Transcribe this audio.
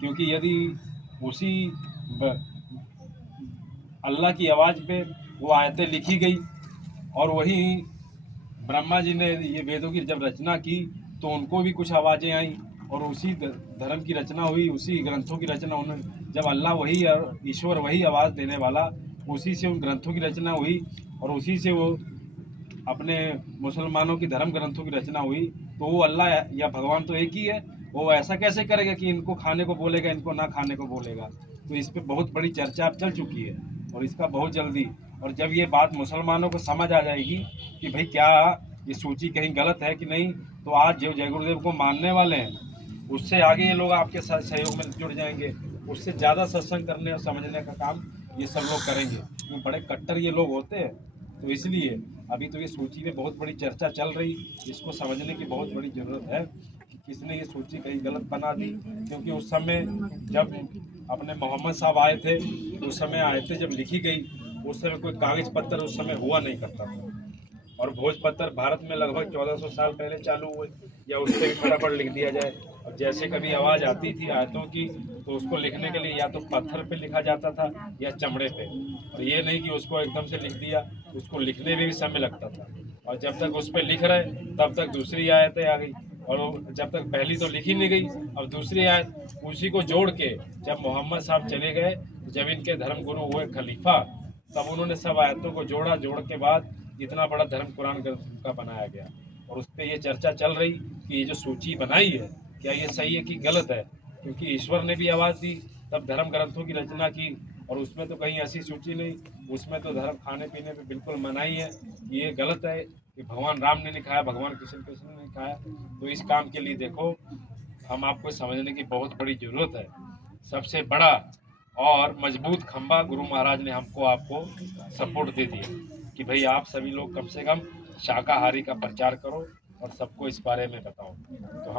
क्योंकि यदि उसी अल्लाह की आवाज़ पे वो आयतें लिखी गई और वही ब्रह्मा जी ने ये वेदों की जब रचना की तो उनको भी कुछ आवाज़ें आई और उसी धर्म की रचना हुई, उसी ग्रंथों की रचना उन्होंने जब अल्लाह वही ईश्वर वही आवाज़ देने वाला, उसी से उन ग्रंथों की रचना हुई और उसी से वो अपने मुसलमानों की धर्म ग्रंथों की रचना हुई। तो वो अल्लाह या भगवान तो एक ही है, वो ऐसा कैसे करेगा कि इनको खाने को बोलेगा, इनको ना खाने को बोलेगा। तो इस पर बहुत बड़ी चर्चा अब चल चुकी है और इसका बहुत जल्दी, और जब ये बात मुसलमानों को समझ आ जाएगी कि भाई क्या ये सूची कहीं गलत है कि नहीं, तो आज जो जय गुरुदेव को मानने वाले हैं उससे आगे ये लोग आपके साथ सहयोग में जुड़ जाएंगे, उससे ज़्यादा सत्संग करने और समझने का काम ये सब लोग करेंगे, क्योंकि बड़े कट्टर ये लोग होते हैं। तो इसलिए अभी तो ये सूची में बहुत बड़ी चर्चा चल रही, इसको समझने की बहुत बड़ी ज़रूरत है कि किसने ये सूची कहीं गलत बना दी। क्योंकि उस समय जब अपने मोहम्मद साहब आए थे, उस समय आयतें जब लिखी गई, उस समय कोई कागज पत्तर उस समय हुआ नहीं करता था, और भोजपत्र भारत में लगभग 1400 साल पहले चालू हुए, या उस पर भी फटाफट लिख दिया जाए। और जैसे कभी आवाज़ आती थी आयतों की तो उसको लिखने के लिए या तो पत्थर पे लिखा जाता था या चमड़े पे, और ये नहीं कि उसको एकदम से लिख दिया, उसको लिखने में भी समय लगता था। और जब तक उस पर लिख रहे तब तक दूसरी आयतें आ गई, और जब तक पहली तो लिखी नहीं गई, अब दूसरी आयत उसी को जोड़ के जब मोहम्मद साहब चले गए, जब इनके धर्म गुरु हुए खलीफा, तब उन्होंने सब आयतों को जोड़ा, जोड़ के बाद इतना बड़ा धर्म कुरान ग्रंथ का बनाया गया। और उस पर ये चर्चा चल रही कि ये जो सूची बनाई है क्या ये सही है कि गलत है, क्योंकि ईश्वर ने भी आवाज़ दी तब धर्म ग्रंथों की रचना की, और उसमें तो कहीं ऐसी सूची नहीं, उसमें तो धर्म खाने पीने पे बिल्कुल मनाही है। ये गलत है कि भगवान राम ने नहीं खाया, भगवान कृष्ण ने नहीं खाया। तो इस काम के लिए देखो हम आपको समझने की बहुत बड़ी ज़रूरत है। सबसे बड़ा और मजबूत खंभा गुरु महाराज ने हमको आपको सपोर्ट दे दिया कि भाई आप सभी लोग कम से कम शाकाहारी का प्रचार करो और सबको इस बारे में बताओ। तो हम